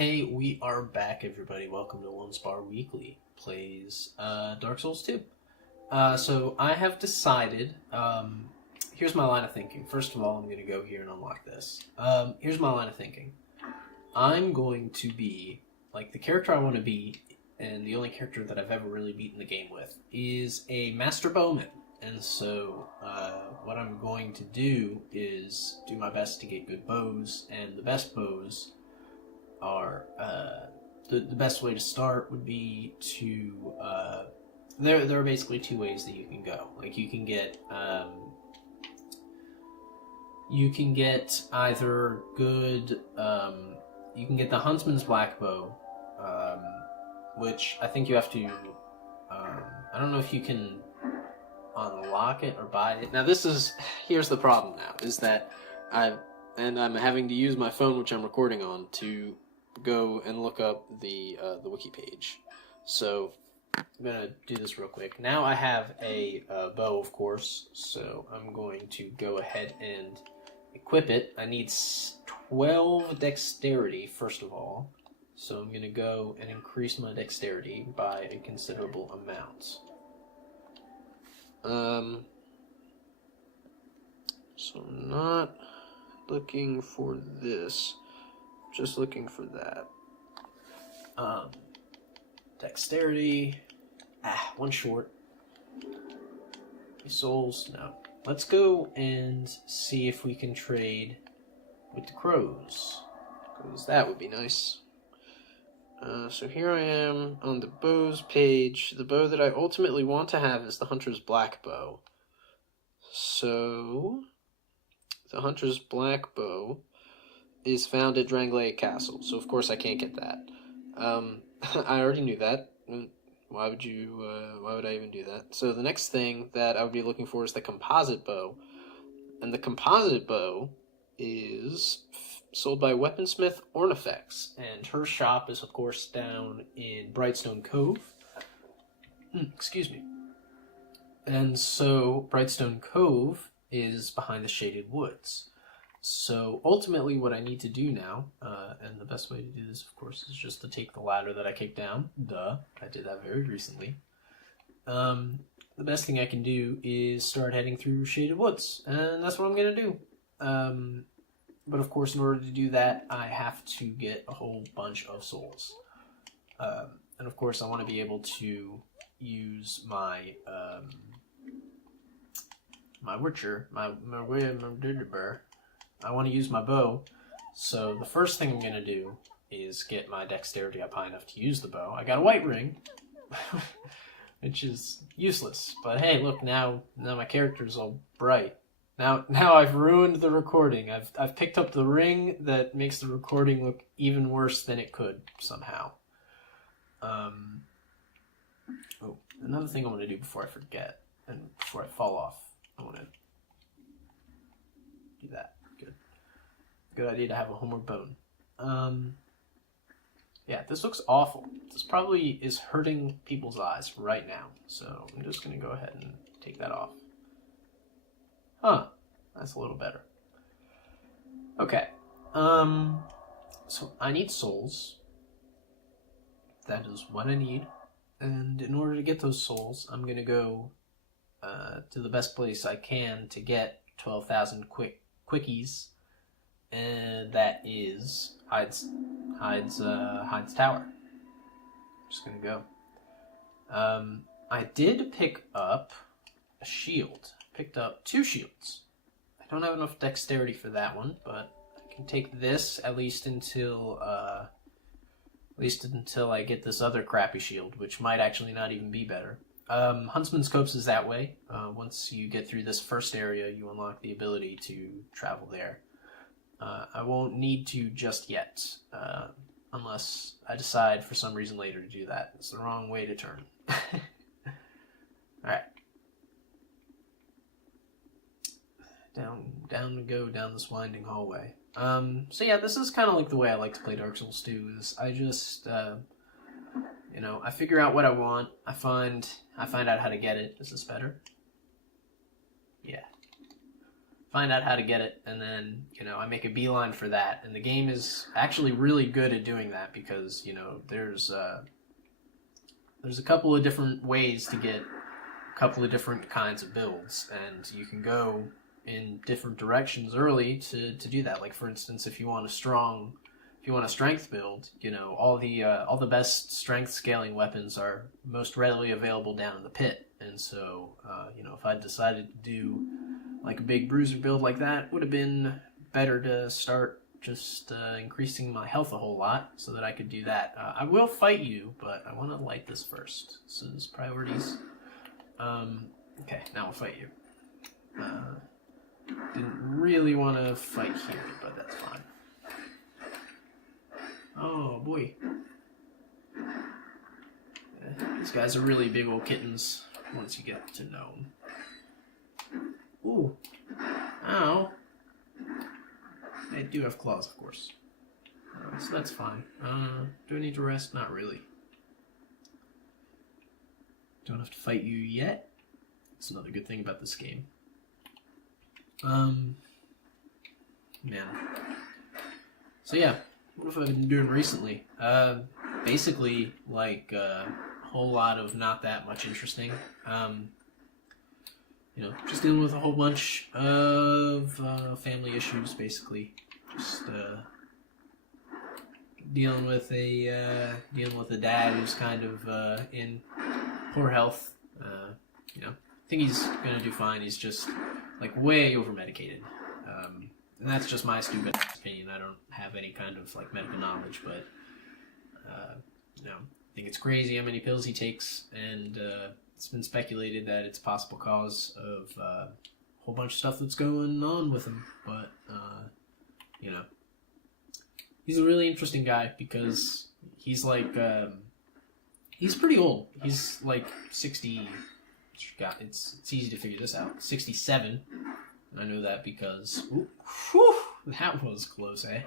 Hey, we are back, everybody. Welcome to Onespar Weekly plays Dark Souls 2. So I have decided, here's my line of thinking. First of all, I'm going to go here and unlock this. Here's my line of thinking. I'm going to be, like, the character I want to be, and the only character that I've ever really beaten the game with, is a Master Bowman. And so, what I'm going to do is do my best to get good bows, and the best bows are, the best way to start would be to, there are basically two ways that you can go. Like, you can get either good, you can get the Huntsman's Black Bow, which I think you have to, I don't know if you can unlock it or buy it. Now here's the problem now, is that I'm having to use my phone, which I'm recording on, to go and look up the wiki page. So I'm gonna do this real quick. Now I have a bow, of course, so I'm going to go ahead and equip it. I need 12 dexterity, first of all, so I'm gonna go and increase my dexterity by a considerable amount. So I'm not looking for this, just looking for that. Dexterity, one short. Souls, no. Let's go and see if we can trade with the crows, because that would be nice. So here I am on the bows page. The bow that I ultimately want to have is the Hunter's Black Bow. So the Hunter's Black Bow is found at Drangleic Castle, so of course I can't get that. I already knew that. Why would I even do that? So the next thing that I would be looking for is the Composite Bow. And the Composite Bow is sold by Weaponsmith Ornifex, and her shop is, of course, down in Brightstone Cove. Excuse me. And so Brightstone Cove is behind the Shaded Woods. So ultimately what I need to do now, and the best way to do this, of course, is just to take the ladder that I kicked down. Duh, I did that very recently. The best thing I can do is start heading through Shaded Woods, and that's what I'm going to do. But of course, in order to do that, I have to get a whole bunch of souls. And of course, I want to be able to use my Witcher, I want to use my bow. So the first thing I'm going to do is get my dexterity up high enough to use the bow. I got a white ring, which is useless. But hey, look, now my character's all bright. Now I've ruined the recording. I've picked up the ring that makes the recording look even worse than it could somehow. Another thing I want to do before I forget, and before I fall off, I want to do that. Good idea to have a homeward bone. Yeah, this looks awful. This probably is hurting people's eyes right now. So I'm just going to go ahead and take that off. Huh, that's a little better. Okay, so I need souls. That is what I need. And in order to get those souls, I'm going to go to the best place I can to get 12,000 quickies. And that is Hyde's Tower. Just going to go. I did pick up a shield. Picked up 2 shields. I don't have enough dexterity for that one, but I can take this at least until I get this other crappy shield, which might actually not even be better. Huntsman's Copse is that way. Once you get through this first area, you unlock the ability to travel there. I won't need to just yet, unless I decide for some reason later to do that. It's the wrong way to turn. Alright. Down we go, down this winding hallway. So yeah, this is kind of like the way I like to play Dark Souls 2, is I just, I figure out what I want, I find out how to get it. Is this better? Yeah. find out how to get it, and then, you know, I make a beeline for that. And the game is actually really good at doing that because, you know, there's a couple of different ways to get a couple of different kinds of builds, and you can go in different directions early to do that. Like, for instance, if you want a strength build, you know, all the best strength scaling weapons are most readily available down in the pit. And so, you know, if I decided to do like a big bruiser build like that, it would have been better to start just increasing my health a whole lot so that I could do that. I will fight you, but I want to light this first. This is priorities. Okay, now I'll fight you. Didn't really want to fight here, but that's fine. Oh boy. These guys are really big old kittens once you get to know them. Ooh. Ow. They do have claws, of course. So that's fine. Do I need to rest? Not really. Don't have to fight you yet. That's another good thing about this game. Man. So yeah, what have I been doing recently? Basically, like, a whole lot of not that much interesting. You know, just dealing with a whole bunch of family issues, basically. Just dealing with a dad who's kind of in poor health. You know, I think he's gonna do fine. He's just like way over medicated, and that's just my stupid opinion. I don't have any kind of like medical knowledge, but you know, I think it's crazy how many pills he takes, and it's been speculated that it's a possible cause of a whole bunch of stuff that's going on with him. But you know, he's a really interesting guy because he's like he's pretty old. He's like 60. It's easy to figure this out. 67. And I know that because that was close, eh?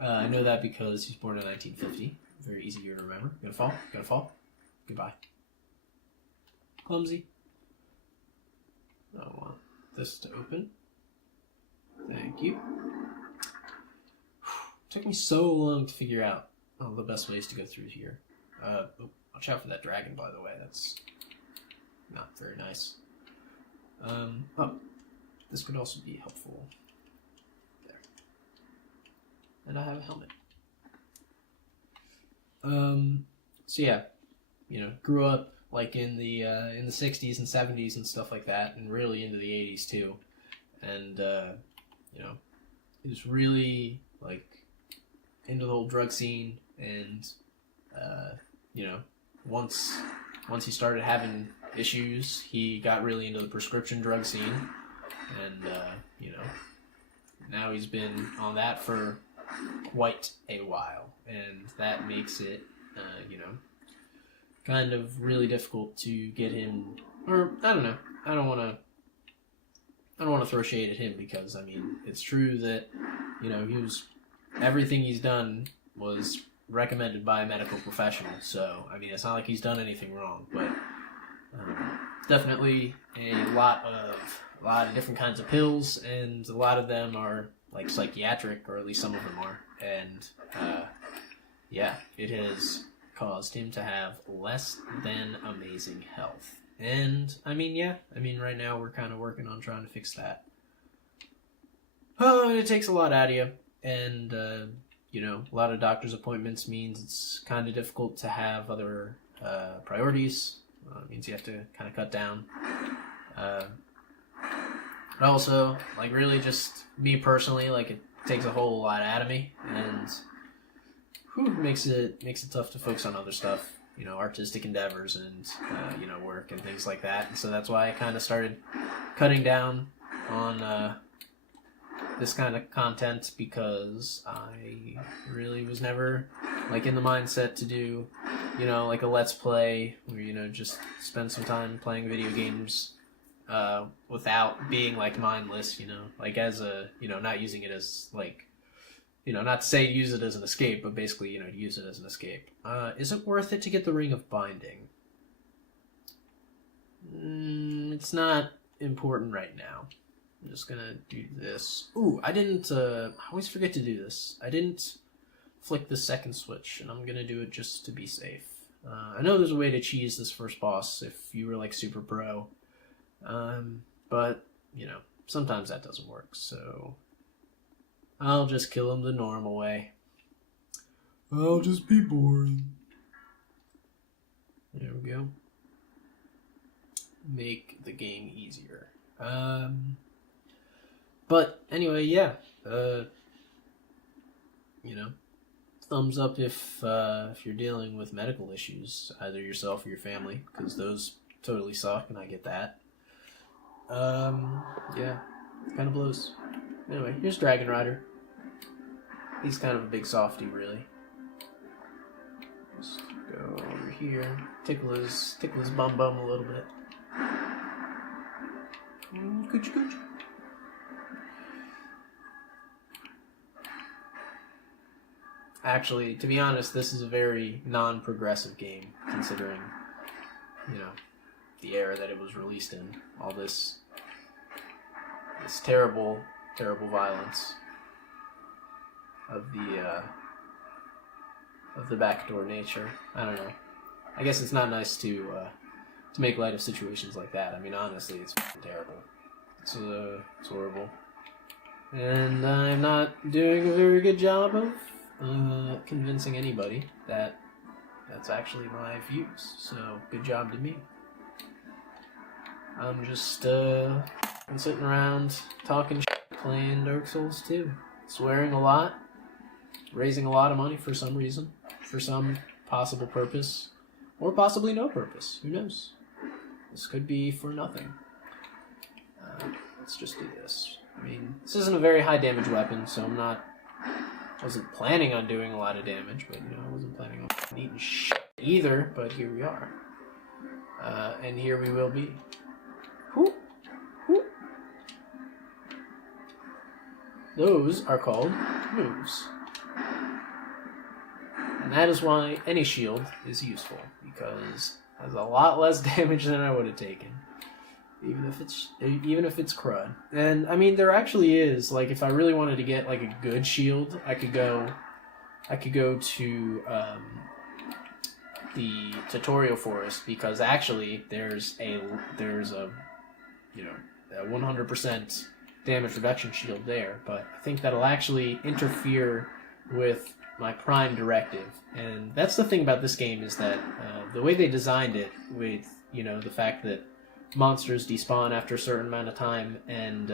I know that because he's born in 1950. Very easy year to remember. Gonna fall. Gonna fall. Goodbye. Clumsy. I want this to open. Thank you. Took me so long to figure out all the best ways to go through here. Watch out for that dragon, by the way. That's not very nice. Oh, this could also be helpful. There. And I have a helmet. So yeah, you know, grew up like in the 60s and 70s and stuff like that, and really into the 80s too. And you know, he was really like into the whole drug scene, and you know, once he started having issues, he got really into the prescription drug scene, and you know, now he's been on that for quite a while, and that makes it you know, kind of really difficult to get him, or I don't know, I don't want to throw shade at him, because I mean, it's true that, you know, everything he's done was recommended by a medical professional, so I mean, it's not like he's done anything wrong, but definitely a lot of different kinds of pills, and a lot of them are like psychiatric, or at least some of them are, and yeah, it has caused him to have less than amazing health. And I mean, yeah, I mean, right now we're kind of working on trying to fix that. Oh, it takes a lot out of you, and you know, a lot of doctor's appointments means it's kind of difficult to have other priorities. It means you have to kind of cut down. But also, like, really just me personally, like, it takes a whole lot out of me, and makes it tough to focus on other stuff, you know, artistic endeavors and you know, work and things like that. And so that's why I kind of started cutting down on this kind of content, because I really was never like in the mindset to do, you know, like a let's play where, you know, just spend some time playing video games without being like mindless, you know, like as a, you know, not using it as like, you know, not to say use it as an escape, but basically, you know, use it as an escape. Is it worth it to get the Ring of Binding? It's not important right now. I'm just gonna do this. Ooh, I didn't, I always forget to do this. I didn't flick the second switch, and I'm gonna do it just to be safe. I know there's a way to cheese this first boss if you were like super pro, but you know, sometimes that doesn't work, so I'll just kill him the normal way. I'll just be boring. There we go. Make the game easier. But anyway, yeah. You know, thumbs up if you're dealing with medical issues, either yourself or your family, because those totally suck, and I get that. Yeah, kind of blows. Anyway, here's Dragon Rider. He's kind of a big softie, really. Just go over here, tickle his bum a little bit. Coochie coochie. Actually, to be honest, this is a very non-progressive game, considering, you know, the era that it was released in. All this terrible, terrible violence of the backdoor nature. I don't know. I guess it's not nice to make light of situations like that. I mean, honestly, it's terrible. It's horrible, and I'm not doing a very good job of convincing anybody that that's actually my views. So good job to me. I'm just sitting around talking shit, playing Dark Souls 2, swearing a lot, raising a lot of money for some reason, for some possible purpose, or possibly no purpose. Who knows? This could be for nothing. Let's just do this. I mean, this isn't a very high damage weapon, so I wasn't planning on doing a lot of damage, but, you know, I wasn't planning on eating shit either, but here we are. And here we will be. Whoop, whoop. Those are called moves. And that is why any shield is useful, because it has a lot less damage than I would have taken. Even if it's crud. And I mean, there actually is, like, if I really wanted to get like a good shield, I could go to the tutorial forest, because actually there's a you know, a 100% damage reduction shield there, but I think that'll actually interfere with my prime directive. And that's the thing about this game, is that the way they designed it, with, you know, the fact that monsters despawn after a certain amount of time, and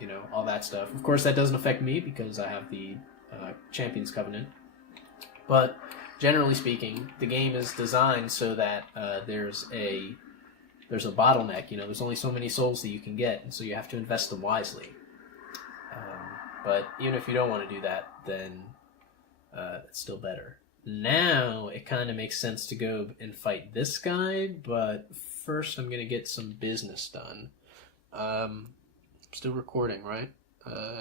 you know, all that stuff. Of course, that doesn't affect me because I have the Champion's Covenant. But generally speaking, the game is designed so that there's a bottleneck. You know, there's only so many souls that you can get, and so you have to invest them wisely. But even if you don't want to do that, then it's still better. Now it kind of makes sense to go and fight this guy, but first I'm going to get some business done. Still recording, right?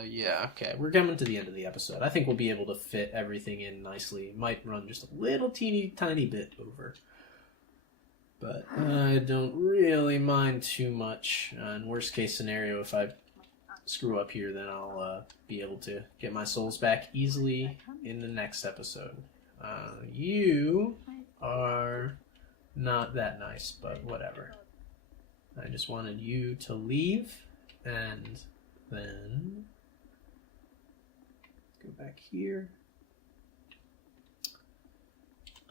Yeah, okay. We're coming to the end of the episode. I think we'll be able to fit everything in nicely. It might run just a little teeny tiny bit over, but I don't really mind too much. In worst case scenario, if I screw up here, then I'll be able to get my souls back easily in the next episode. You are not that nice, but whatever. I just wanted you to leave, and then go back here.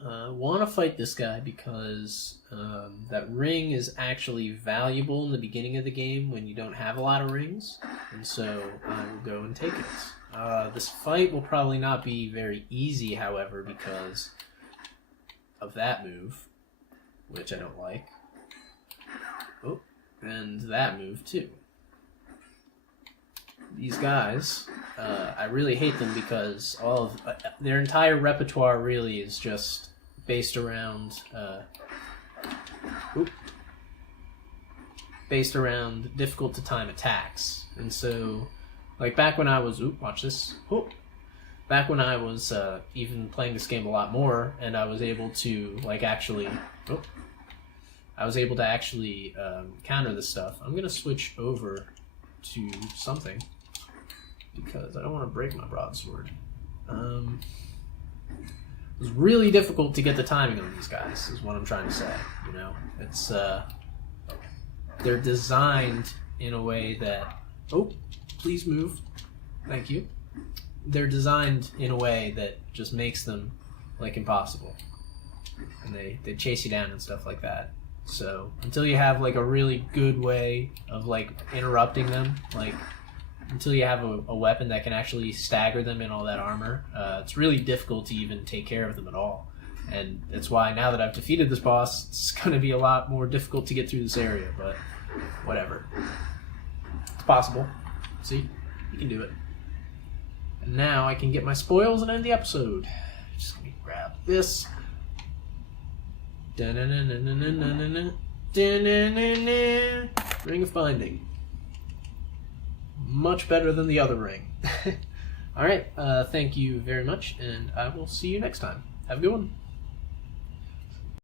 Want to fight this guy because that ring is actually valuable in the beginning of the game when you don't have a lot of rings, and so I will go and take it. This fight will probably not be very easy, however, because of that move, which I don't like. Oh, and that move too. These guys, I really hate them because all of their entire repertoire really is just based around difficult to time attacks. And so, like, back when I was watch this. Back when I was even playing this game a lot more, and I was able to, like, actually I was able to actually counter this stuff. I'm going to switch over to something because I don't want to break my broadsword. It was really difficult to get the timing on these guys, is what I'm trying to say. You know, it's they're designed in a way that... Oh, please move. Thank you. They're designed in a way that just makes them, like, impossible. And they chase you down and stuff like that. So, until you have, like, a really good way of, like, interrupting them, like, until you have a weapon that can actually stagger them in all that armor, it's really difficult to even take care of them at all. And that's why now that I've defeated this boss, it's going to be a lot more difficult to get through this area, but whatever. It's possible. See? You can do it. And now I can get my spoils and end the episode. Just let me grab this. Ring of Binding. Much better than the other ring. Alright, thank you very much, and I will see you next time. Have a good one.